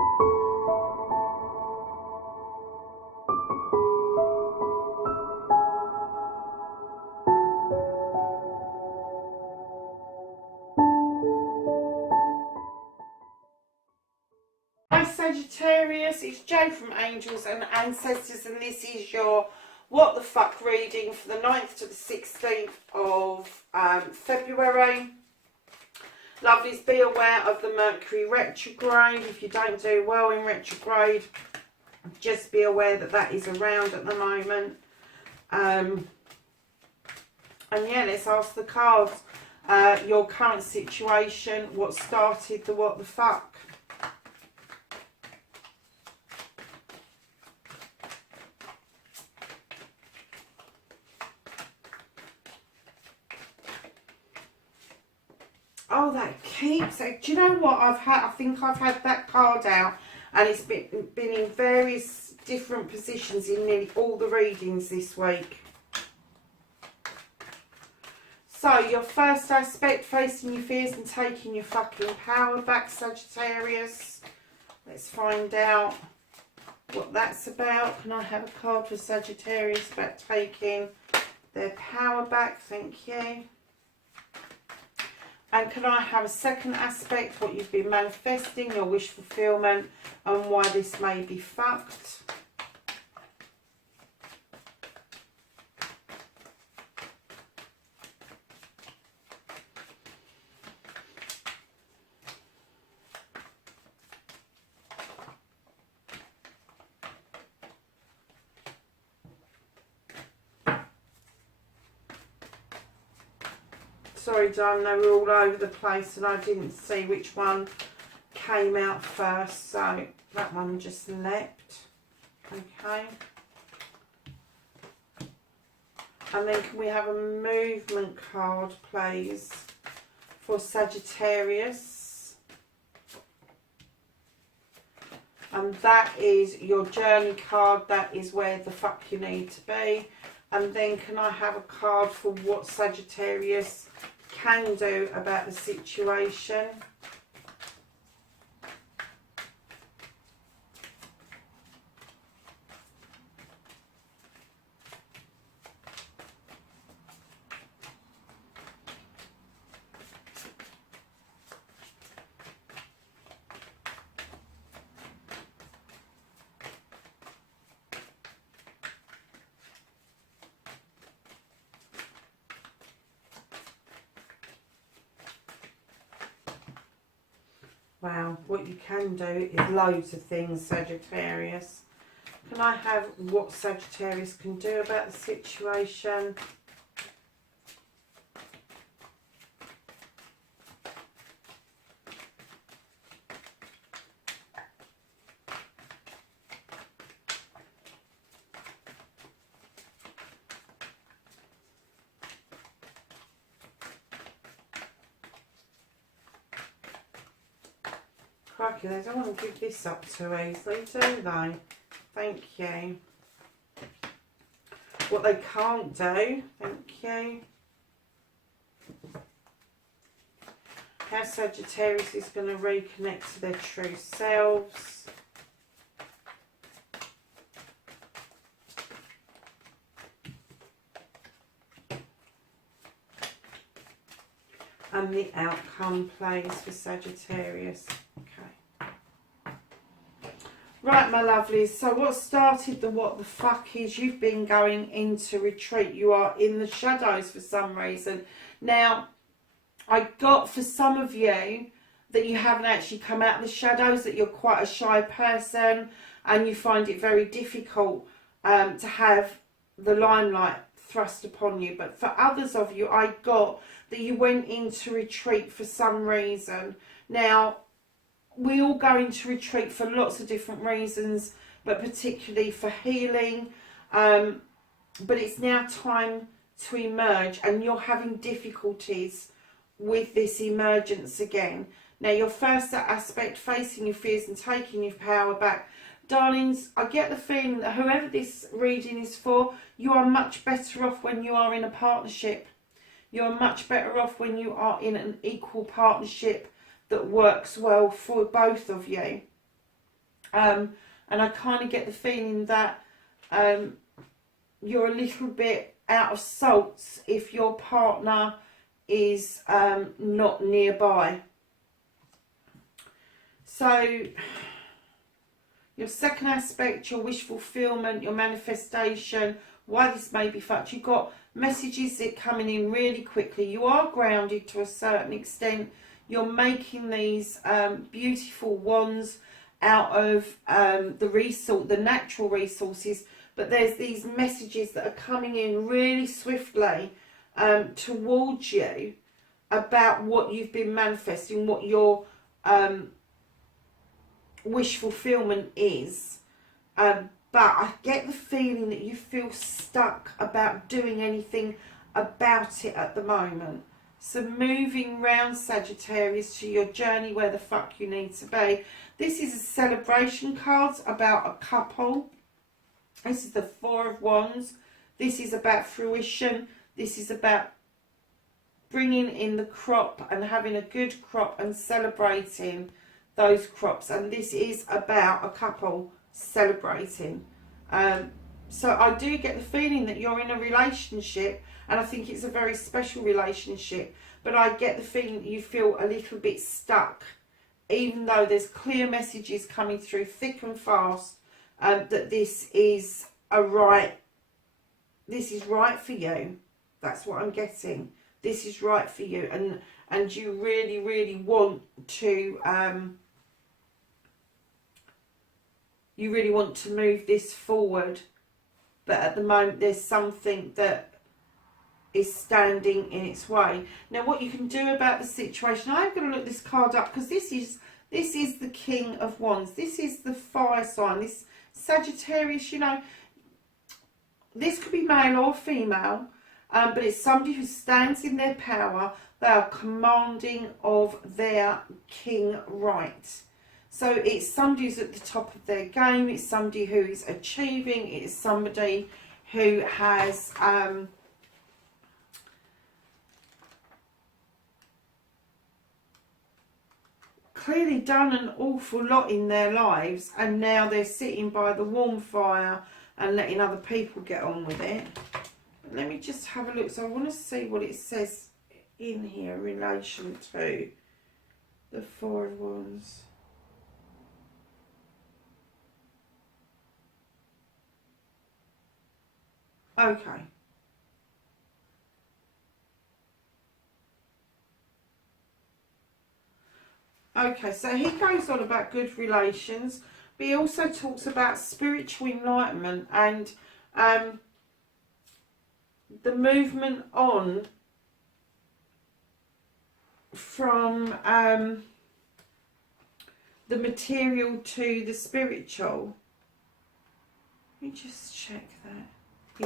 Hi Sagittarius, it's Jo from Angels and Ancestors, and this is your what the fuck reading for the 9th to the 16th of February. Lovelies, be aware of the Mercury retrograde. If you don't do well in retrograde, just be aware that that is around at the moment. And yeah, let's ask the cards. Your current situation, what started the what the fuck? Oh, that keeps. Do you know what I think I've had that card out, and it's been in various different positions in nearly all the readings this week. So, your first aspect, facing your fears and taking your fucking power back, Sagittarius. Let's find out what that's about. Can I have a card for Sagittarius about taking their power back? Thank you. And can I have a second aspect, what you've been manifesting, your wish fulfillment, and why this may be fucked? Sorry, darling, they were all over the place and I didn't see which one came out first, so that one just leapt. Okay. And then can we have a movement card, please, for Sagittarius? And that is your journey card. That is where the fuck you need to be. And then can I have a card for what Sagittarius can do about the situation? Wow, what you can do is loads of things, Sagittarius. Can I have what Sagittarius can do about the situation? Crikey, they don't want to give this up too easily, do they? Thank you. What they can't do, thank you. How Sagittarius is going to reconnect to their true selves. And the outcome, please, for Sagittarius. Right, my lovelies, so what started the what the fuck is you've been going into retreat. You are in the shadows for some reason. Now, I got for some of you that you haven't actually come out of the shadows, that you're quite a shy person and you find it very difficult to have the limelight thrust upon you. But for others of you, I got that you went into retreat for some reason. Now, we all go into retreat for lots of different reasons, but particularly for healing. But it's now time to emerge, and you're having difficulties with this emergence again. Now, your first aspect, facing your fears and taking your power back. Darlings, I get the feeling that whoever this reading is for, you are much better off when you are in a partnership. You're much better off when you are in an equal partnership that works well for both of you. And I kind of get the feeling that you're a little bit out of sorts if your partner is not nearby. So your second aspect, your wish fulfillment, your manifestation, why this may be fucked. You've got messages that are coming in really quickly. You are grounded to a certain extent. You're making these beautiful wands out of the natural resources, but there's these messages that are coming in really swiftly towards you about what you've been manifesting, what your wish fulfillment is. But I get the feeling that you feel stuck about doing anything about it at the moment. So moving round, Sagittarius, to your journey where the fuck you need to be. This is a celebration card about a couple. This is the Four of Wands. This is about fruition. This is about bringing in the crop and having a good crop and celebrating those crops. And this is about a couple celebrating. So I do get the feeling that you're in a relationship, and I think it's a very special relationship, but I get the feeling that you feel a little bit stuck, even though there's clear messages coming through thick and fast, that this is right for you. That's what I'm getting. This is right for you, and you really, really want to move this forward, but at the moment there's something that is standing in its way. Now, what you can do about the situation, I'm going to look this card up, because this is the King of Wands. This is the fire sign. This Sagittarius, you know, this could be male or female, but it's somebody who stands in their power. They are commanding of their king right. So it's somebody who's at the top of their game. It's somebody who is achieving. It's somebody who has clearly done an awful lot in their lives, and now they're sitting by the warm fire and letting other people get on with it. Let me just have a look. So I want to see what it says in here in relation to the Four of Wands. Okay. Okay, so he goes on about good relations, but he also talks about spiritual enlightenment and the movement on from the material to the spiritual. Let me just check that.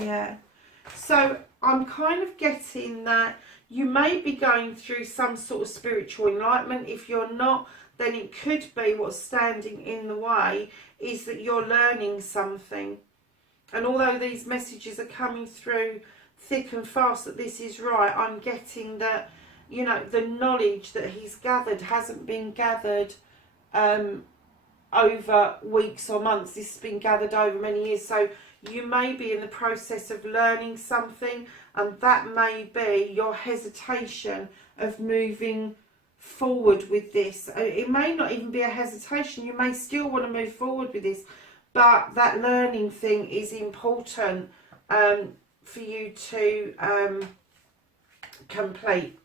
Yeah. So I'm kind of getting that you may be going through some sort of spiritual enlightenment. If you're not, then it could be what's standing in the way is that you're learning something. And although these messages are coming through thick and fast that this is right, I'm getting that, you know, the knowledge that he's gathered hasn't been gathered over weeks or months. This has been gathered over many years. So you may be in the process of learning something, and that may be your hesitation of moving forward with this. It may not even be a hesitation. You may still want to move forward with this, but that learning thing is important for you to complete.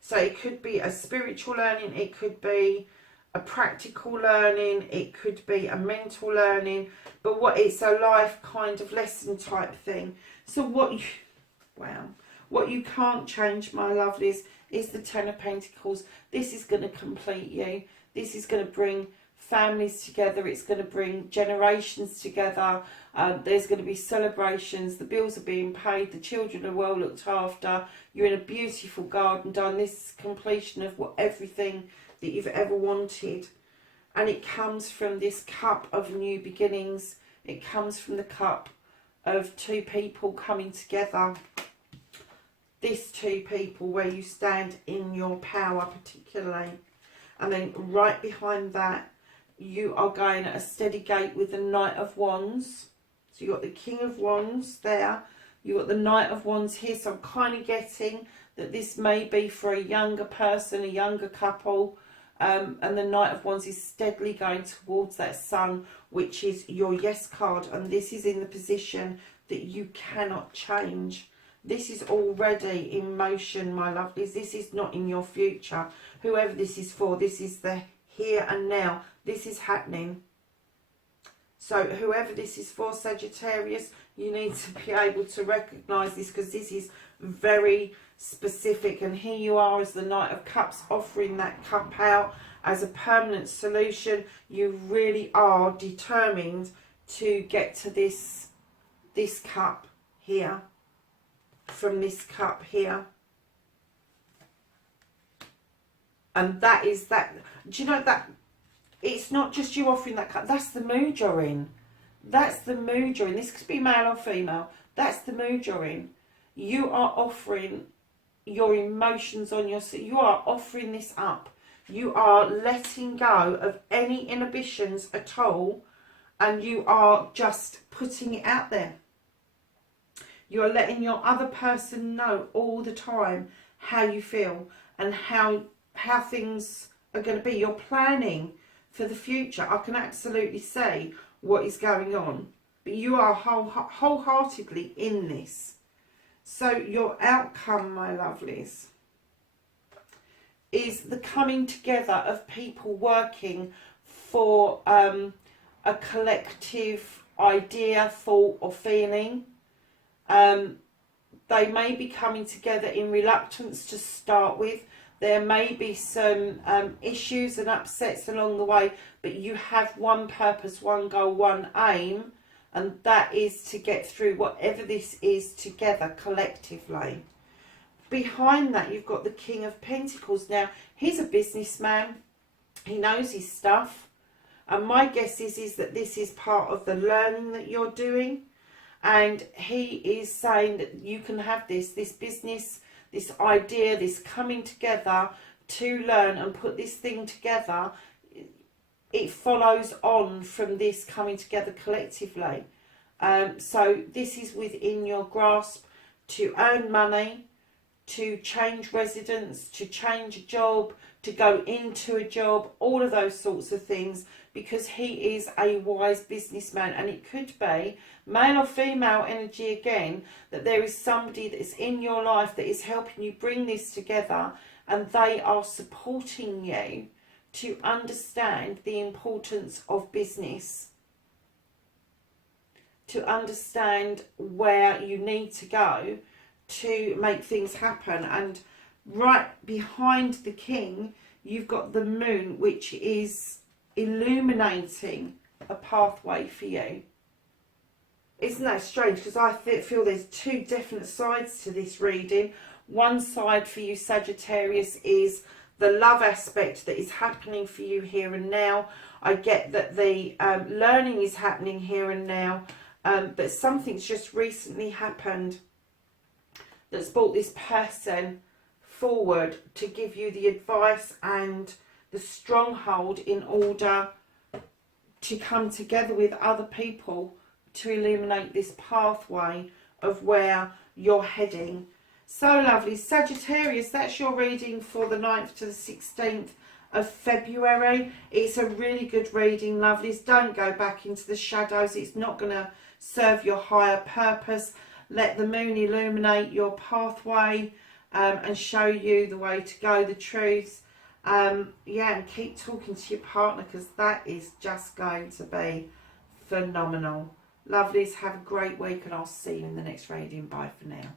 So it could be a spiritual learning, it could be a practical learning, it could be a mental learning, but it's a life kind of lesson type thing. So what you can't change, my lovelies, is the Ten of Pentacles. This is going to complete you. This is going to bring families together. It's going to bring generations together. There's going to be celebrations. The bills are being paid. The children are well looked after. You're in a beautiful garden done. This is completion of everything that you've ever wanted. And it comes from this cup of new beginnings. It comes from the cup of two people coming together. This two people where you stand in your power particularly. And then right behind that, you are going at a steady gait with the Knight of Wands. So you've got the King of Wands there. You've got the Knight of Wands here. So I'm kind of getting that this may be for a younger person, a younger couple. And the Knight of Wands is steadily going towards that Sun, which is your yes card. And this is in the position that you cannot change. This is already in motion, my lovelies. This is not in your future. Whoever this is for, this is the here and now. This is happening. So whoever this is for, Sagittarius, you need to be able to recognise this, because this is very specific. And here you are as the Knight of Cups, offering that cup out as a permanent solution. You really are determined to get to this cup here, from this cup here. And that is that. Do you know that it's not just you offering that cup? That's the mood you're in. That's the mood you're in. This could be male or female. That's the mood you're in. You are offering your emotions on your... You are offering this up. You are letting go of any inhibitions at all. And you are just putting it out there. You are letting your other person know all the time how you feel and how things are going to be. You're planning for the future. I can absolutely say what is going on, but you are wholeheartedly in this. So your outcome, my lovelies, is the coming together of people working for a collective idea, thought or feeling. They may be coming together in reluctance to start with. There may be some issues and upsets along the way, but you have one purpose, one goal, one aim, and that is to get through whatever this is together collectively. Behind that, you've got the King of Pentacles. Now, he's a businessman. He knows his stuff. And my guess is that this is part of the learning that you're doing. And he is saying that you can have this business, this idea, this coming together to learn and put this thing together. It follows on from this coming together collectively. So this is within your grasp to earn money, to change residence, to change a job, to go into a job, all of those sorts of things, because he is a wise businessman. And it could be male or female energy again, that there is somebody that is in your life that is helping you bring this together, and they are supporting you to understand the importance of business, to understand where you need to go to make things happen. And right behind the King, you've got the Moon, which is illuminating a pathway for you. Isn't that strange? Because I feel there's two definite sides to this reading. One side for you, Sagittarius, is the love aspect that is happening for you here and now. I get that the learning is happening here and now, but something's just recently happened that's brought this person forward to give you the advice and the stronghold in order to come together with other people to illuminate this pathway of where you're heading. So lovely, Sagittarius, that's your reading for the 9th to the 16th of February. It's a really good reading, lovelies. Don't go back into the shadows. It's not going to serve your higher purpose. Let the moon illuminate your pathway and show you the way to go, the truth. Yeah, and keep talking to your partner, because that is just going to be phenomenal. Lovelies, have a great week, and I'll see you in the next reading. Bye for now.